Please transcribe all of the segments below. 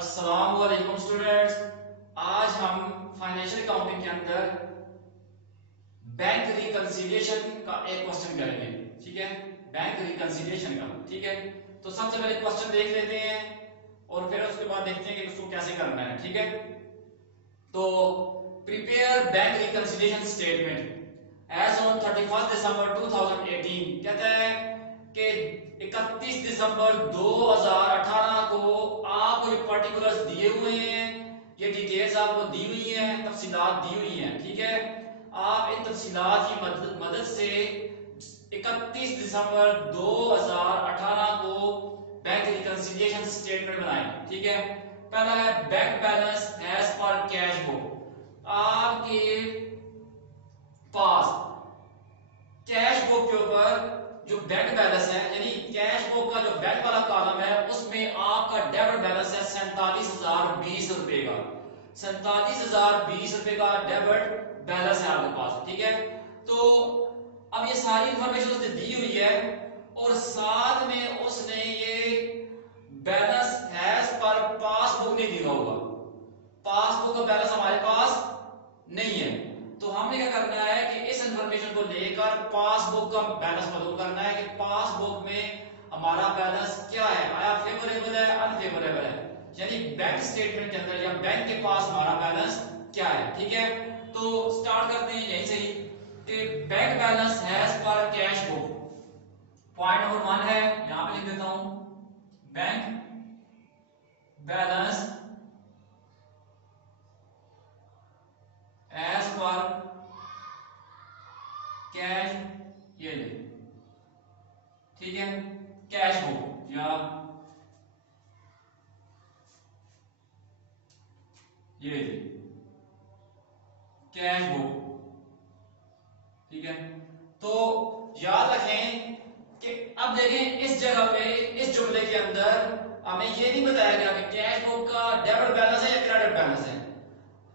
अस्सलाम वालेकुम स्टूडेंट्स। आज हम फाइनेंशियल अकाउंटिंग के अंदर बैंक रिकंसिलिएशन का एक क्वेश्चन करेंगे। ठीक है, बैंक रिकंसिलिएशन का। ठीक है, तो सबसे पहले क्वेश्चन देख लेते हैं और फिर उसके बाद देखते हैं कि उसको कैसे करना है। ठीक है, तो prepare bank reconciliation statement as on 31 दिसंबर 2018 कहता है कि 31 दिसंबर 2018 को आपको ये पर्टिकुलर्स दिए हुए हैं, ये डिटेल्स आपको दी हुई हैं, तफसीलात दी हुई हैं। ठीक है, आप इन तफसीलात की मदद से 31 दिसंबर 2018 को बैंक रिकंसिलिएशन स्टेटमेंट बनाएं। ठीक है, पहला है bank balance as per cash book. आपके पास कैश बुक के ऊपर जो बैंक बैलेंस है, यानी कैश बुक का जो बैंक वाला कॉलम है, उसमें आपका डेबिट बैलेंस है 47,020 रुपए का। 47,020 रुपए का डेबिट बैलेंस है आपके पास। ठीक है, तो अब ये सारी इंफॉर्मेशन उसने दी हुई है और साथ में उसने ये बैलेंस हैज पर पासबुक नहीं दिया होगा। पासबुक का बैलेंस हमारे पास नहीं है, तो हमने क्या करना है कि इस इंफॉर्मेशन को लेकर पासबुक का बैलेंस मालूम करना है कि पासबुक में हमारा बैलेंस क्या है, आया फेवरेबल है अनफेवरेबल है, यानी बैंक स्टेटमेंट के अंदर या बैंक के पास हमारा बैलेंस क्या है। ठीक है, तो स्टार्ट करते हैं यहीं से ही कि bank balance has per cash book. Point number 1 है, यहां पे लिख देता हूं bank balance as per cash, ये ले। ठीक है, कैश बुक या ये ले कैश बुक। ठीक है, तो याद रखें कि अब देखें इस जगह पे, इस जुमले के अंदर हमें ये नहीं बताया गया कि कैश बुक का डेबिट बैलेंस है या क्रेडिट बैलेंस है,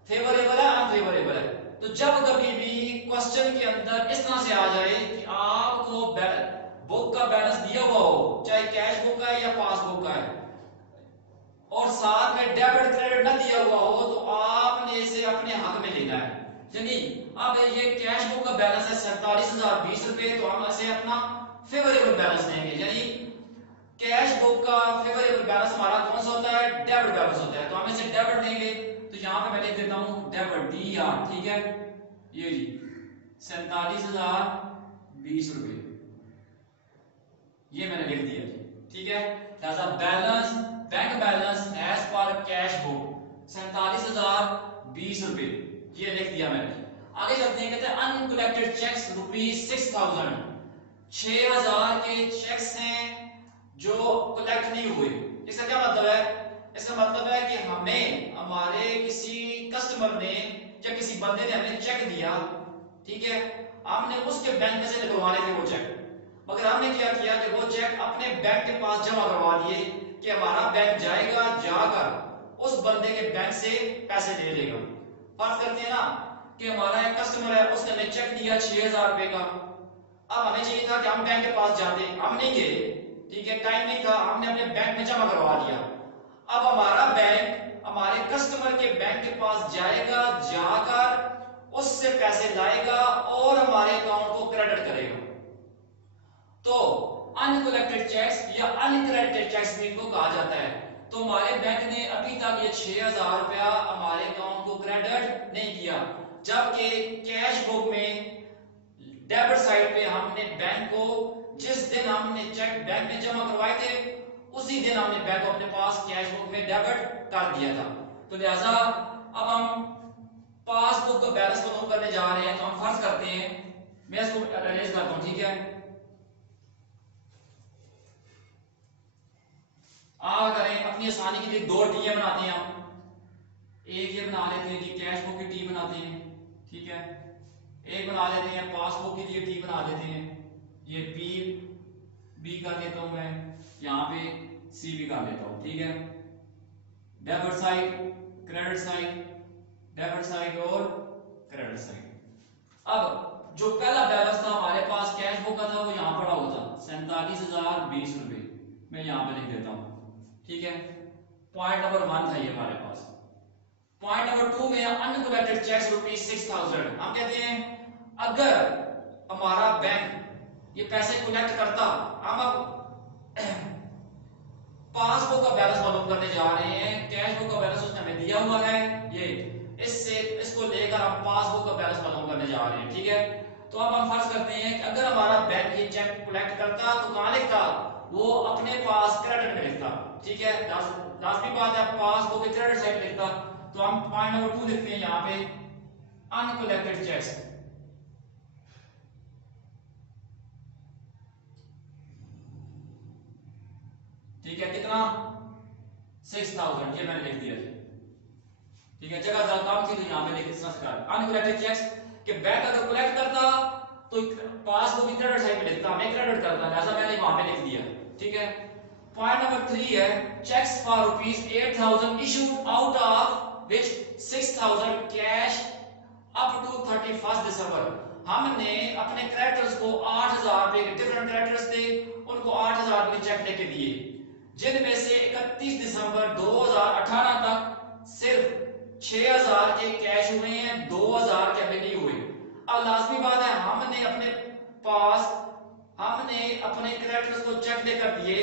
फेवरेबल है अनफेवरेबल है। तो जब कभी भी क्वेश्चन के अंदर इस तरह से आ जाए कि आपको बुक का बैलेंस दिया हुआ हो, चाहे कैश बुक का है या पासबुक का है, और साथ में डेबिट क्रेडिट न दिया हुआ हो, तो आपने इसे अपने हक में लेना है। यानी अब ये कैश बुक का बैलेंस है 47,020 रुपए, तो हम इसे अपना फेवरेबल बैलेंस लेंगे। यानी कैश बुक का फेवरेबल बैलेंस हमारा कौन सा होता है, डेबिट बैलेंस होता है, तो हम इसे डेबिट लेंगे। तो यहां पे मैं लिख देता हूं डेबिट DR। ठीक है, ये जी 47,020 रुपए ये मैंने लिख दिया जी। ठीक है, लिहाजा balance bank balance as per cash book 47,020 रुपए ये लिख दिया मैंने। आगे चलते हैं, कहते हैं अनकलेक्टेड चेक्स ₹6,000। 6,000 के चेक्स हैं जो कलेक्ट नहीं हुए। इसका क्या मतलब है? इसका मतलब है कि हमें हमारे किसी कस्टमर ने या किसी बंदे ने हमें चेक दिया, ठीक है, हमने उसके बैंक में से निकलवाने थे वो चेक, मगर हमने क्या किया कि वो चेक अपने बैंक के पास जमा करवा दिए कि हमारा बैंक जाएगा, जाकर उस बंदे के बैंक से पैसे ले लेगा। फर्ज करते हैं ना कि हमारा एक कस्टमर है, उसने हमें चेक दिया 6,000 रुपए का। अब हमें चाहिए था कि हम बैंक के पास जाते, हम नहीं गए, ठीक है, टाइम नहीं था, हमने अपने बैंक में जमा करवा दिया। अब हमारा बैंक हमारे कस्टमर के बैंक के पास जाएगा, जाकर उससे पैसे लाएगा और हमारे अकाउंट को क्रेडिट करेगा। तो अनकलेक्टेड चेक्स या अनक्रेडिटेड चेक्स भी इनको कहा जाता है। तो हमारे बैंक ने अभी तक ये 6,000 रुपया हमारे अकाउंट को क्रेडिट नहीं किया, जबकि कैश बुक में डेबिट साइड पे हमने बैंक को जिस दिन हमने चेक बैंक में जमा करवाए थे उसी दिन हमने बैंक को अपने पास कैश बुक में डेबिट कर दिया था। तो लिहाजा अब हम पासबुक का बैलेंस को करने जा रहे हैं, तो हम फर्ज करते हैं, मैं इसको अरेंज करता हूं। ठीक है, करें अपनी आसानी के लिए 2 टी बनाते हैं हम। एक ये बना लेते हैं कि कैश बुक की टी बनाते हैं, ठीक है, एक बना लेते हैं पासबुक के लिए टी बना लेते हैं, ये पी बी कर देता हूं मैं, यहां पे सी भी कर देता हूं। ठीक है, debit side credit side, debit side और क्रेडिट साइड। अब जो पहला बैलेंस था हमारे पास कैश बुक का था, वो यहां पड़ा हुआ था 47,020 रुपए, मैं यहां पे लिख देता हूं। ठीक है, पॉइंट नंबर 1 था ये हमारे पास। पॉइंट नंबर 2 में अनकलेक्टेड चेक्स ₹6,000। हम कहते हैं अगर हमारा बैंक ये पैसे कलेक्ट करता, हम अब पासबुक का बैलेंस मालूम करने जा रहे हैं। कैश बुक का बैलेंस उसने हमें दिया हुआ है, ये इसको लेकर हम पासबुक का बैलेंस मालूम करने जा रहे हैं, ठीक है। तो अब हम फर्ज करते हैं कि अगर हमारा बैंक ये चेक कलेक्ट करता तो कहां लिखता, वो अपने पास क्रेडिट में लिखता, ठीक है। लाजमी बात है, पासबुक के क्रेडिट साइड लिखता। तो हम पॉइंट नंबर 2 लिखते हैं यहां पे अनकलेक्टेड चेक्स, ठीक है। कितना, 6,000, ये मैंने लिख दिया, ठीक है। जगह जगह काम थी तो यहां पे लिख संस्कार अनकलेक्टेड चेक्स कि बैंक अगर कलेक्ट करता तो पासबुक की क्रेडिट साइड में लिखता, हमें क्रेडिट करता, ऐसा मैंने वहां पे लिख दिया, ठीक है। पॉइंट नंबर 3 है cheques for ₹8,000 issued out of which 6,000 cash up to 31 दिसंबर। हमने अपने क्रेडिटर्स को 8,000 रुपए, डिफरेंट क्रेडिटर्स थे, उनको 8,000 रुपए चेक लेके दिए, जिनमें से 31 दिसंबर 2018 तक सिर्फ 6,000 के कैश हुए हैं, 2,000 के अभी नहीं हुए। अब लाजमी बात है, हमने अपने क्रेडिटर्स को चेक लेकर दिए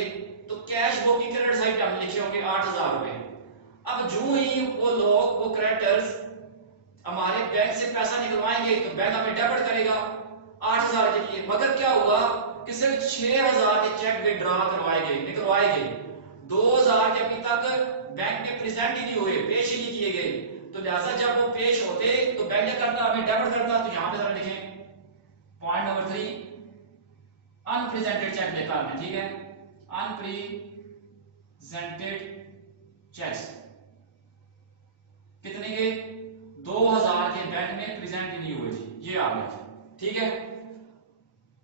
तो कैश बुक की क्रेडिट साइड पे हमने लिखे होंगे 8,000 रुपए। अब जो ही वो लोग, वो क्रेडिटर्स हमारे बैंक से पैसा निकलवाएंगे तो बैंक हमें डेबिट करेगा 8,000 के लिए, मगर क्या हुआ कि सिर्फ 6,000 के चेक विड्रॉ निकलवाए गए, 2,000 के अभी तक बैंक में प्रेजेंट ही नहीं हुए, पेश ही नहीं किए गए। तो लिहाजा जब वो पेश होते तो बैंक क्या करता, हमें डेबिट करता। तो यहां पे जरा लिखें पॉइंट नंबर 3 अनप्रेजेंटेड चेक लेकर हमने, ठीक है। अनप्रेजेंटेड चेक्स कितने के, 2,000 के बैंक में प्रेजेंट ही नहीं हुए थे, ये आ गया, ठीक है।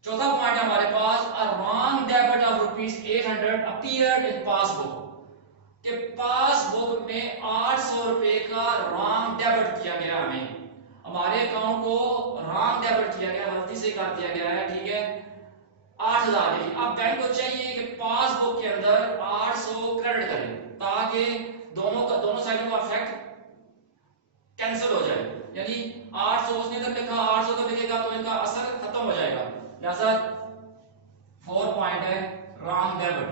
चौथा पॉइंट हमारे पास a wrong debit of ₹800 appeared in passbook, कि पासबुक में 800 रुपए का रॉन्ग डेबिट किया गया, हमारे अकाउंट को रॉन्ग डेबिट किया गया, गलती से कर दिया गया है, ठीक है, 8,000 की। अब बैंक को चाहिए कि पासबुक के अंदर 800 क्रेडिट करें ताकि दोनों साइडों का इफेक्ट कैंसिल हो जाए, यानी 800 उसने अगर लिखा 800 का लिखेगा तो इनका असर खत्म हो जाएगा। लिहाजा 4 पॉइंट है रॉन्ग डेबिट।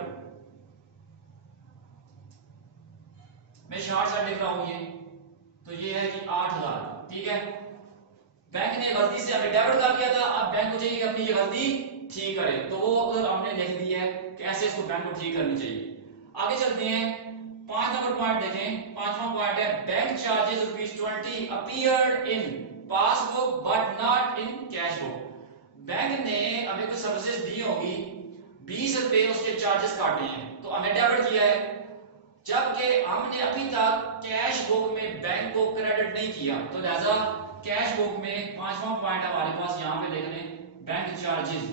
मैं शॉर्ट साइड लिख रहा हूं ये, तो ये है कि 8,000, ठीक है। बैंक ने गलती से हमें डेबिट कर दिया था, अब बैंक को चाहिए कि अपनी ये गलती ठीक करे, तो वो अगर हमने लिख दी है कि ऐसे इसको बैंक को ठीक करनी चाहिए। आगे चलते हैं, 5 नंबर पॉइंट देखें। 5वां पॉइंट है bank charges ₹20 appeared in passbook but not in cash book. Bank ने हमें कुछ सर्विसेज दी होगी, 20 रुपए उसके चार्जेस काटे हैं, तो हमें डेबिट किया है, जबकि हमने अभी तक कैश बुक में बैंक को क्रेडिट नहीं किया। तो लिहाजा कैश बुक में 5वां पॉइंट हमारे पास यहां पे देख लें, बैंक चार्जेस,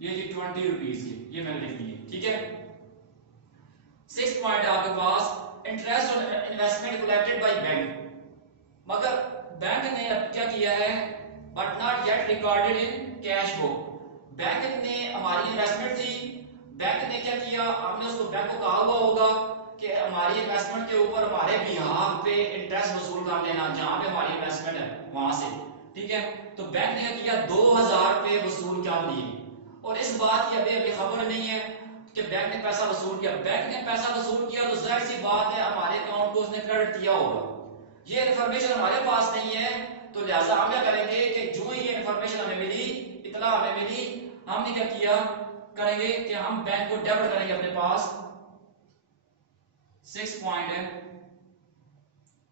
ये जी ₹20 के, ये मैंने लिख दिए, ठीक है। 6 पॉइंट है आपके पास interest on investment collected by bank, मगर बैंक ने अब क्या किया है, but not yet recorded in cash book. Bank ने हमारी इन्वेस्टमेंट थी, बैंक ने क्या किया, हमने उसको बैंक को कहा हुआ होगा कि हमारी इन्वेस्टमेंट के ऊपर हमारे बिहाफ पे इंटरेस्ट वसूल कर लेना, जहां पे हमारी इन्वेस्टमेंट है वहां से, ठीक है। तो बैंक ने क्या किया, 2,000 रुपए वसूल कर लिए, और इस बात की अभी खबर नहीं है कि बैंक ने पैसा वसूल किया। बैंक ने पैसा वसूल किया तो जाहिर सी बात है हमारे अकाउंट को उसने क्रेडिट दिया होगा, ये इन्फॉर्मेशन हमारे पास नहीं है। तो लिहाजा हम क्या करेंगे कि जो ही ये इन्फॉर्मेशन हमें मिली, इतला हमें मिली, हमने क्या किया करेंगे कि हम बैंक को डेबिट करेंगे अपने पास। 6 पॉइंट है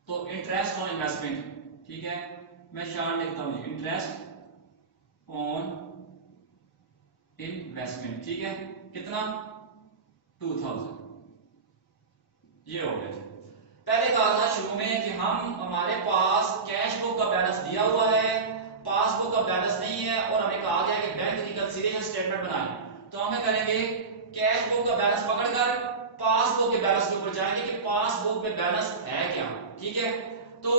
तो इंटरेस्ट ऑन इन्वेस्टमेंट, ठीक है, मैं शार्ट लिखता हूं, इंटरेस्ट ऑन इन्वेस्टमेंट, ठीक है, कितना, 2,000, ये हो गया। पहले कहा था शुरू में कि हमारे पास कैश बुक का बैलेंस दिया हुआ है, पासबुक का बैलेंस नहीं है, और हमें कहा गया कि बैंक रिकंसिलिएशन स्टेटमेंट बनाएं। तो हम क्या करेंगे, कैश बुक का बैलेंस पकड़कर पासबुक के बैलेंस के ऊपर जाएंगे कि पासबुक में बैलेंस है क्या, ठीक है। तो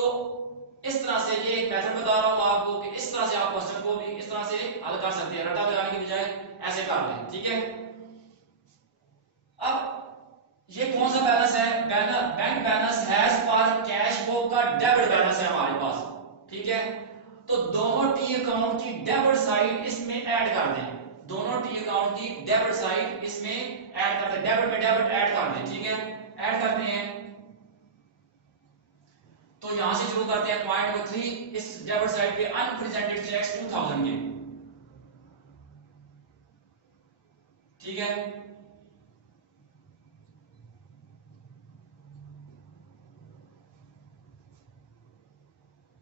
इस तरह से ये एक मेथड बता रहा हूं आपको कि इस तरह से आप क्वेश्चन को भी इस तरह से हल कर सकते हैं, रटा लगाने की बजाय ऐसे कर लें, ठीक है। अब ये कौन सा बैलेंस है? Bank balance has per cash book का डेबिट बैलेंस है हमारे पास, ठीक है। तो दोनों टी अकाउंट की डेबिट साइड इसमें ऐड कर दें, दोनों टी अकाउंट की डेबिट साइड इसमें ऐड कर दें, डेबिट में डेबिट ऐड कर दें, ठीक है। ऐड करते हैं तो यहां से शुरू करते हैं पॉइंट नंबर 3, इस डेबिट साइड पे अनप्रेजेंटेड चेक्स 2000 के, ठीक है।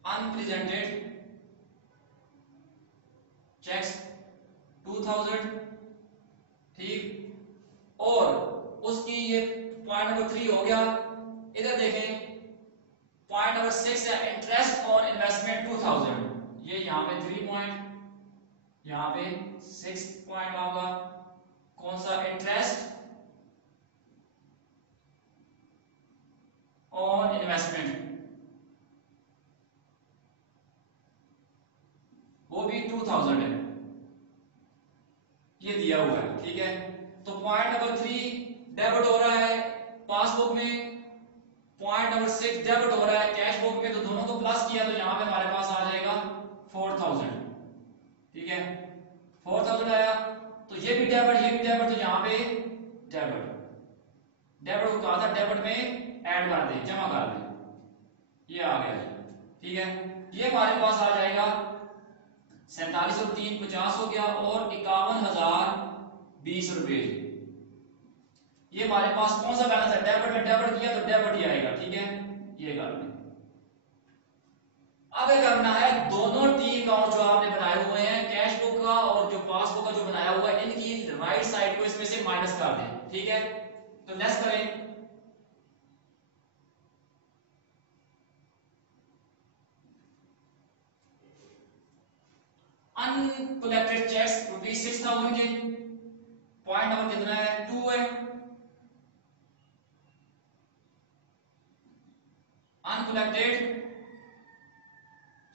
अनप्रेजेंटेड चेक्स 2000, ठीक। और उसकी ये पॉइंट नंबर 3 हो गया। इधर देखें पॉइंट नंबर 6 है इंटरेस्ट ऑन इन्वेस्टमेंट 2000, ये यहां पे 3 पॉइंट, यहां पे 6 पॉइंट होगा। कौन सा? इंटरेस्ट ऑन इन्वेस्टमेंट, वो भी 2000 है, ये दिया हुआ है, ठीक है। तो पॉइंट नंबर 3 डेबिट हो रहा है पासबुक में, पॉइंट नंबर 6 डेबिट हो रहा है कैश बुक में, तो दोनों को प्लस किया तो यहां पे हमारे पास आ जाएगा 4000, ठीक है। 4000 आया तो ये भी डेबिट, ये भी डेबिट, तो यहां पे डेबिट, डेबिट को कहा था डेबिट में ऐड कर दे, जमा कर दे, ये आ गया, ठीक है। ये हमारे पास आ जाएगा 47 और 3 50 हो गया, और 51,020 रुपए। ये हमारे पास कौन सा बैलेंस है? डेबिट में डेबिट किया तो डेबिट ही आएगा, ठीक है। ये कर लें। अब करना है दोनों टी अकाउंट जो आपने बनाए हुए हैं कैश बुक का और जो पासबुक का जो बनाया हुआ है, इनकी राइट साइड को इसमें से माइनस कर दें, ठीक है। तो लेस करें, अनकलेक्टेड चेक्स ₹6000 के, पॉइंट नंबर कितना है? 2 है। अनकलेक्टेड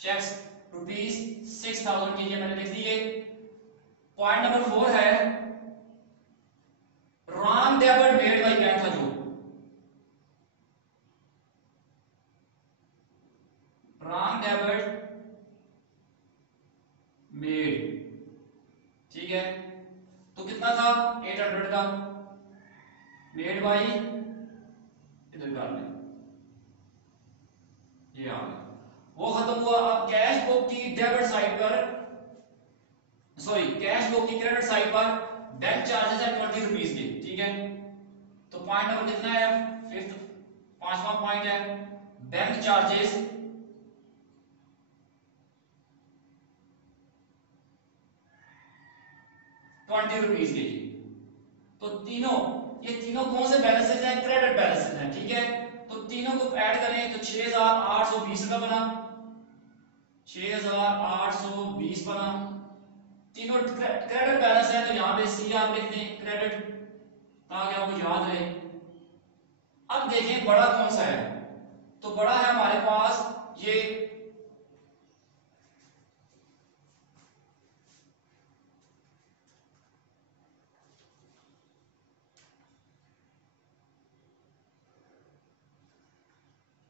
चेक्स ₹6000 के, ये मैंने लिख दिए। पॉइंट नंबर 4 है wrong debit made by bank था, जो रॉन्ग डेबिट मेड, ठीक है। तो कितना था? 800 का, मेड बाय, इधर कर लें, ये आ गया, वो खत्म हुआ। अब कैश बुक की डेबिट साइड पर, सॉरी कैश बुक की क्रेडिट साइड पर बैंक चार्जेस है 20 रुपीज के, ठीक है। तो पॉइंट नंबर कितना है? फिफ्थ, 5वां पॉइंट है बैंक चार्जेस 20 रुपीज के, तो तीनों, ये तीनों कौन से बैलेंसेस हैं? क्रेडिट बैलेंसेस हैं, ठीक है। तो तीनों को ऐड करें तो 6820 रुपए बना, 6820 बना, तीनों क्रेडिट बैलेंस है, तो यहां पे सी आप लिख दें क्रेडिट, ताकि आपको याद रहे। अब देखें बड़ा कौन सा है, तो बड़ा है हमारे पास ये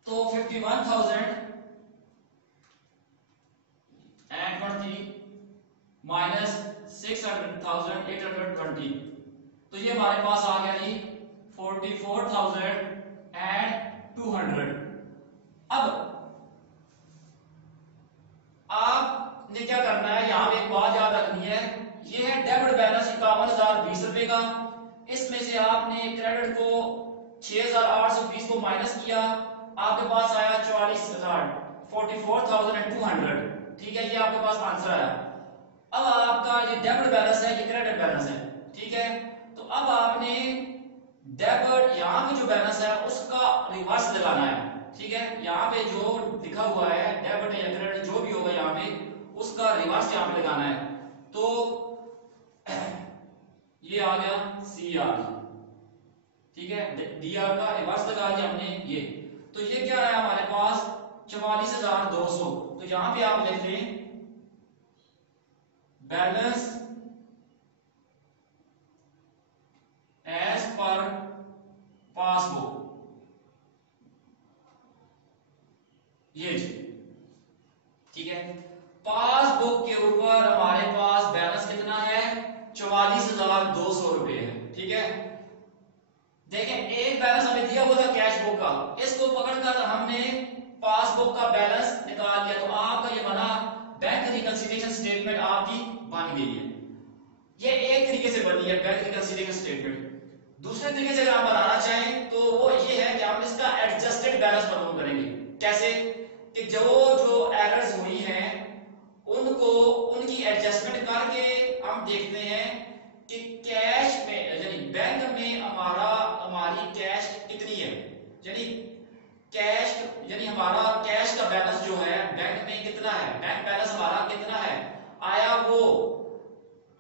तो 51,020 माइनस 600,820, तो ये हमारे पास आ गया जी 44,200। अब आपने क्या करना है, यहां पे एक बात याद रखनी है, ये है डेबिट बैलेंस 51,020 रुपए का, इसमें से आपने क्रेडिट को 6,820 को माइनस किया, आपके पास आया 44,200, ठीक है। ये आपके पास आंसर आया। अब आपका ये डेबिट बैलेंस है, ये क्रेडिट बैलेंस है, ठीक है। तो अब आपने डेबिट यहां पे जो बैलेंस है उसका रिवर्स लगाना है, ठीक है। यहाँ पे जो लिखा हुआ है डेबिट या क्रेडिट जो भी होगा यहाँ पे उसका रिवर्स यहाँ पे लगाना है। तो ये आ गया सी आर, ठीक है। डी आर का रिवर्स लगा दिया हमने ये, तो ये क्या है हमारे पास 44,200। तो यहां पे आप लिख लें बैलेंस एज पर पासबुक के ऊपर हमारे पास बैलेंस कितना है, 44,200 रुपए है। ठीक है, देखें एक बैलेंस हमें दिया हुआ था कैश बुक का, इसको पकड़कर हमने पासबुक का बैलेंस निकाल लिया, तो आपका ये बना बैंक रिकंसिलिएशन स्टेटमेंट आपकी बन गई है। ये एक तरीके से बनी है बैंक रिकंसिलिएशन स्टेटमेंट। दूसरे तरीके से अगर हम बनाना चाहें तो वो ये है कि हम इसका एडजस्टेड बैलेंस मालूम करेंगे। कैसे कि जो जो एरर्स हुई हैं उनको उनकी एडजस्टमेंट करके हम देखते हैं कि कैश में यानी बैंक में हमारी कैश कितनी है, यानी कैश यानी हमारा कैश का बैलेंस जो है बैंक में कितना है, बैंक बैलेंस हमारा कितना है, आया वो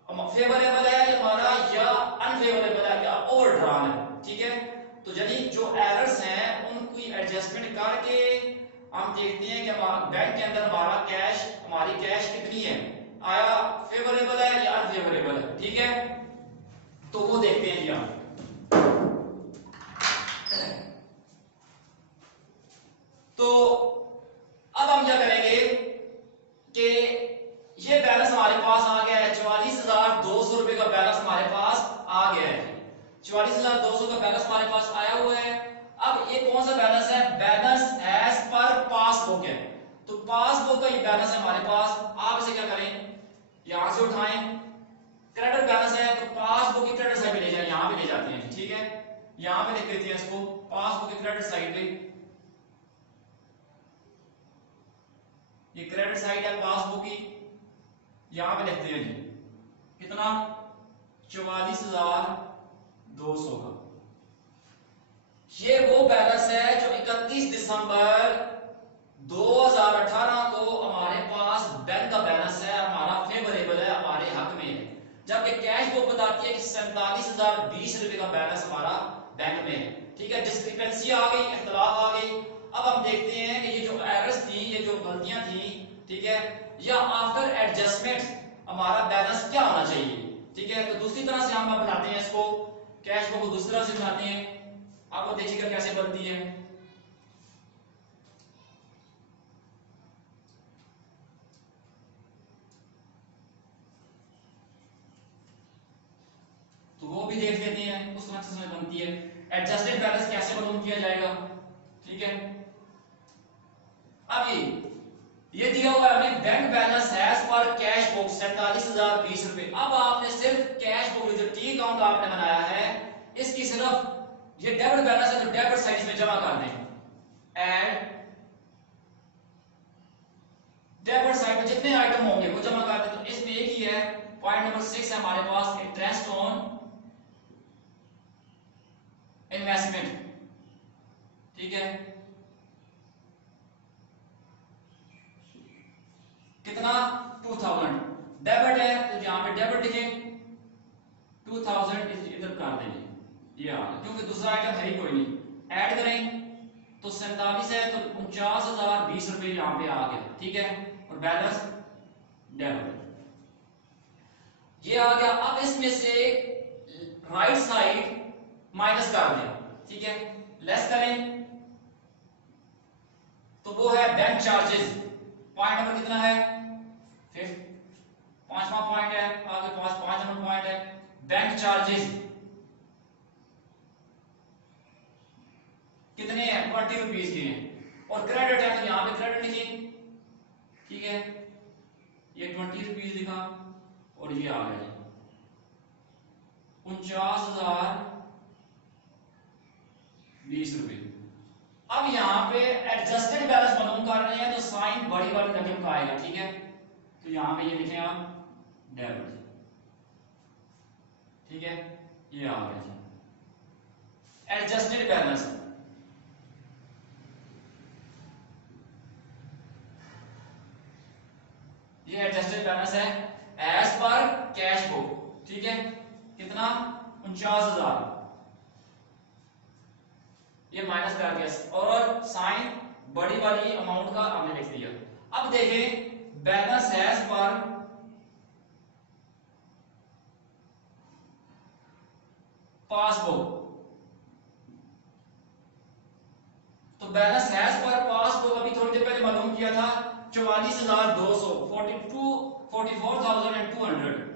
फेवरेबल है हमारा या अनफेवरेबल है या ओवरड्रान है। ठीक है, तो यानी जो एरर्स हैं उनकी एडजस्टमेंट करके हम देखते हैं कि बैंक के अंदर हमारी कैश कितनी है, आया फेवरेबल है या अनफेवरेबल है। ठीक है, तो वो देखते हैं जी हम। तो अब हम क्या करेंगे कि ये बैलेंस हमारे पास आ गया है, 44,200 रुपए का बैलेंस हमारे पास आ गया है। 44,200 का बैलेंस हमारे पास आया हुआ है। अब ये कौन सा बैलेंस है, बैलेंस एज पर पासबुक है। तो पासबुक का ये बैलेंस है हमारे पास। आप इसे क्या करें, यहां से उठाएं, क्रेडिट बैलेंस है तो पासबुक की क्रेडिट साइड पे ले जाए, यहां पे ले जाते हैं। ठीक है, यहां पे लिख देते हैं इसको पासबुक की क्रेडिट साइड पे। ये क्रेडिट साइड है पासबुक की, यहां पे लिखते हैं जी कितना, 44,200 का। ये वो बैलेंस है जो 31 दिसंबर 2018 को हमारे पास बैंक का बैलेंस है, हमारा फेवरेबल है, हमारे हक में है। जबकि कैश बुक बताती है कि 47,020 रुपए का बैलेंस हमारा बैंक में है। ठीक है, डिस्क्रिपेंसी आ गई, इख्तलाफ आ गई। अब हम देखते हैं कि ये जो एरर्स थी, ये जो गलतियां थी, ठीक है, या आफ्टर एडजस्टमेंट हमारा बैलेंस क्या होना चाहिए। ठीक है, तो दूसरी तरह से हम बनाते हैं इसको, कैश बुक को दूसरी तरह से बनाते हैं। आपको देखिएगा कैसे बनती है। तो वो भी देख लेते हैं उस तरह से बनती है। एडजस्टेड बैलेंस कैसे मालूम किया जाएगा। ठीक है, अब ये दिया हुआ है हमें bank balance has per cash book 47,020 रुपए। अब आपने सिर्फ कैश बुक जो टी अकाउंट आपने बनाया है इसकी सिर्फ ये डेबिट बैलेंस है तो डेबिट साइड में जमा कर दें। एंड डेबिट साइड में जितने आइटम होंगे वो जमा कर दें। तो इसमें एक ही है, पॉइंट नंबर 6 है हमारे पास, इंटरेस्ट ऑन इन्वेस्टमेंट। ठीक है, कितना, 2000 डेबिट है तो यहां पे डेबिट लिखें, 2000 इधर कर देंगे, ये आ गया क्योंकि दूसरा आइटम है ही कोई नहीं। ऐड करें तो 47 है तो 49,020 रुपए यहां पे आ गया। ठीक है, और बैलेंस डेबिट ये आ गया। अब इसमें से राइट साइड माइनस कर दें। ठीक है, लेस करें तो वो है बैंक चार्जेस। पॉइंट नंबर कितना है, पांचवा पॉइंट है, आगे पांच नंबर पॉइंट है, बैंक चार्जेस कितने हैं, 20 रुपीज के हैं। और क्रेडिट है तो यहां पे क्रेडिट लिखें। ठीक है, ये 20 रुपीज लिखा और ये आ गया 49,020 रुपए। अब यहां पे एडजस्टेड बैलेंस मालूम कर रहे हैं तो साइन बड़ी वाली रकम का आएगा। ठीक है, तो यहां पे ये लिखें आप डेबिट। ठीक है, ये आ गया एडजस्टेड बैलेंस। ये एडजस्टेड बैलेंस है एज पर कैश बुक। ठीक है, कितना, 49,000, ये माइनस कर दिया और साइन बड़ी वाली अमाउंट का हमने लिख दिया। अब देखें बैलेंस हैज पर पासबुक, तो बैलेंस हैज पर पासबुक अभी थोड़ी देर पहले मालूम किया था 44,200 44,200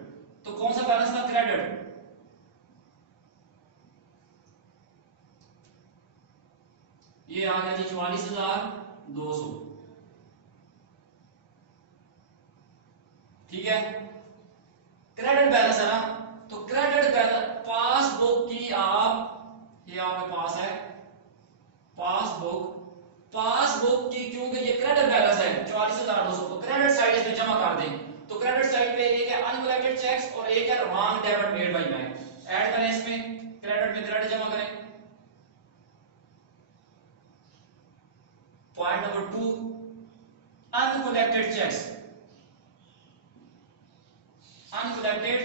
तो कौन सा बैलेंस था क्रेडिट ये आ गया जी 44,200 ठीक है क्रेडिट बैलेंस है ना तो क्रेडिट बैलेंस पासबुक की आप ये आपके पास है पासबुक की क्योंकि ये क्रेडिट बैलेंस है 44,200 तो क्रेडिट साइड इसमें जमा कर दें तो क्रेडिट साइड पे एक है अनकलेक्टेड चेक्स और एक है wrong debit made by bank add करें इसमें क्रेडिट में क्रेडिट जमा करें point number 2 uncollected cheques uncollected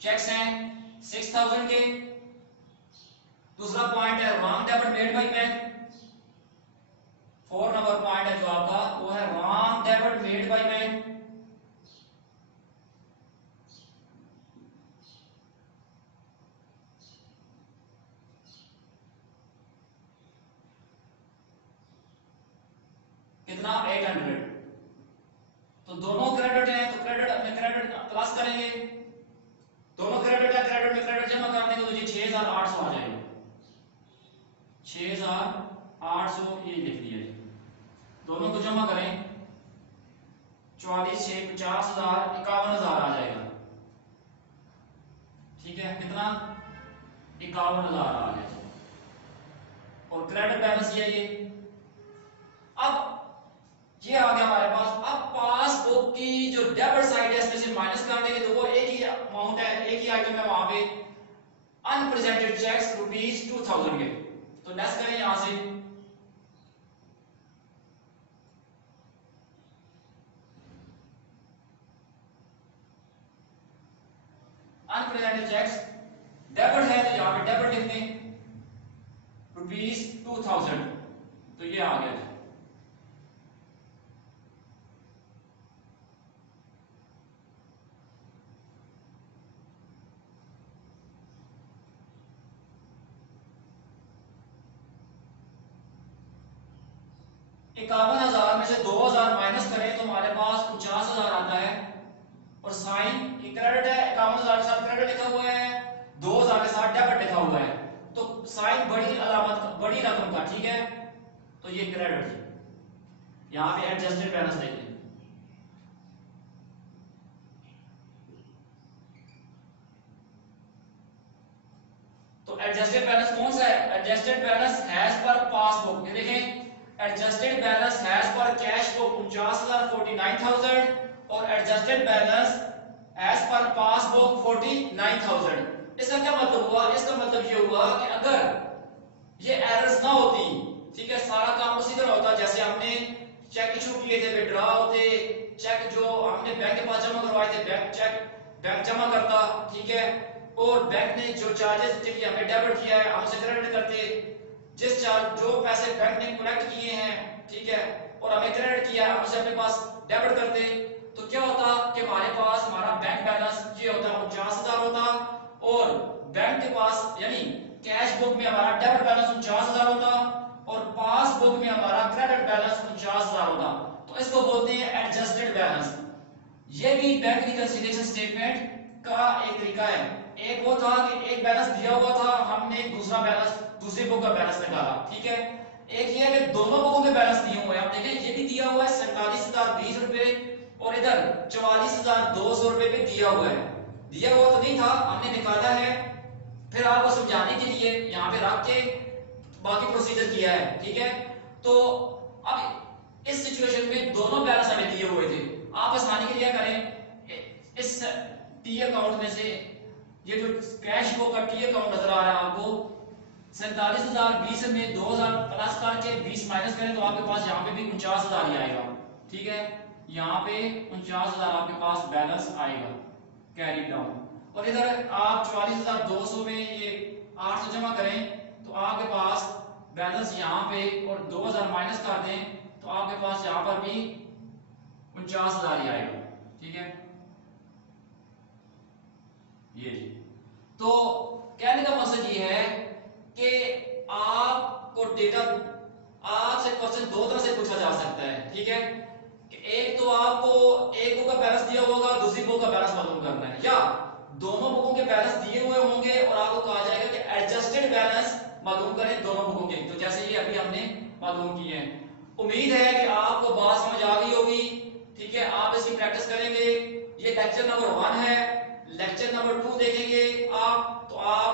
cheques हैं 6,000 के दूसरा पॉइंट है wrong debit made by bank 4 number point है जो आपका वो है wrong debit made by bank कितना 800 तो दोनों क्रेडिट है तो क्रेडिट अपने क्रेडिट प्लस करेंगे दोनों क्रेडिट है क्रेडिट में क्रेडिट जमा कर देंगे तो ये 6,800 आ जाएगा 6,800 ये लिख दिया जी दोनों को जमा करें 44 6 50,000 51,000 आ जाएगा ठीक है कितना 51,000 आ गया और क्रेडिट बैलेंस ये अब ये आ गया हमारे पास अब पासबुक की जो डेबिट साइड है इसमें से माइनस कर देंगे तो वो एक ही अमाउंट है एक ही आइटम है वहां पे अनप्रेजेंटेड चेक्स ₹2,000 के तो लेस करें यहां से अनप्रेजेंटेड चेक्स डेबिट है तो यहां पे डेबिट लिख दें ₹2,000 तो ये आ गया ₹51,000 में से 2,000 माइनस करें तो हमारे पास 50,000 आता है और साइन ये क्रेडिट है 51,000 के साथ क्रेडिट लिखा हुआ है 2,000 के साथ डेबिट लिखा हुआ है तो साइन बड़ी अलामत बड़ी रकम का ठीक है तो ये क्रेडिट यहां पे एडजस्टेड बैलेंस देख लें तो एडजस्टेड बैलेंस कौन सा है adjusted balance has per passbook ये देखें adjusted balance has per cash book 49,000 और adjusted balance as per passbook 49,000 इसका क्या मतलब हुआ इसका मतलब ये हुआ कि अगर ये एरर्स ना होती ठीक है सारा काम उसी तरह होता जैसे हमने चेक इशू किए थे विड्रॉ होते चेक जो हमने बैंक के पास जमा करवाए थे बैंक जमा करता ठीक है और बैंक ने जो चार्जेस चलिए हमें डेबिट किया है हम उसे क्रेडिट करते जिस चार्ज जो पैसे बैंक ने कलेक्ट किए हैं ठीक है और हमें क्रेडिट किया है हम उसे अपने पास डेबिट करते तो क्या होता कि हमारे पास हमारा बैंक बैलेंस ये होता 49,000 होता और बैंक के पास यानी कैश बुक में हमारा डेबिट बैलेंस 49,000 होता और पासबुक में हमारा क्रेडिट बैलेंस 49,000 होता तो इसको बोलते हैं एडजस्टेड बैलेंस ये भी बैंक रिकंसिलिएशन स्टेटमेंट का एक तरीका है एक वो था कि एक बैलेंस दिया हुआ था हमने दूसरा बैलेंस दूसरी बुक का बैलेंस निकाला ठीक है एक ये है कि दोनों बुकों के बैलेंस दिए हुए हैं आप देखें ये भी दिया हुआ है 47,020 रुपए और इधर 44,200 रुपए पे दिया हुआ है दिया हुआ तो नहीं था हमने निकाला है फिर आपको समझाने के लिए यहाँ पे रख के बाकी प्रोसीजर किया है ठीक है तो अब इस सिचुएशन में दोनों बैलेंस हमें दिए हुए थे आप आसानी के लिए करें इस टी अकाउंट में से ये जो कैश बुक का टी अकाउंट नजर आ रहा है आपको 47,020 में 2,000 प्लस करके 20 माइनस करें तो आपके पास यहाँ पे भी 49,000 ही आएगा ठीक है यहाँ पे 49,000 आपके पास बैलेंस आएगा कैरी डाउन और इधर आप 44,200 में ये 800 जमा करें तो आपके पास बैलेंस यहाँ पे और 2,000 माइनस कर दें तो आपके पास यहाँ पर भी 49,000 ही आएगा ठीक है ये तो कहने का मकसद ये है कि आपको डेटा आपसे क्वेश्चन दो तरह से पूछा जा सकता है, ठीक है। कि एक तो आपको एक बुक का बैलेंस दिया होगा, दूसरी बुक का बैलेंस मालूम करना है, या दोनों बुकों के बैलेंस दिए हुए होंगे और आपको कहा जाएगा कि एडजस्टेड बैलेंस मालूम करें दोनों बुकों के। तो जैसे ये अभी हमने मालूम किए हैं। उम्मीद है कि आपको बात समझ आ गई होगी, ठीक है। आप इसकी प्रैक्टिस करेंगे। ये लेक्चर नंबर 1 है। लेक्चर नंबर 2 देखेंगे आप, तो आप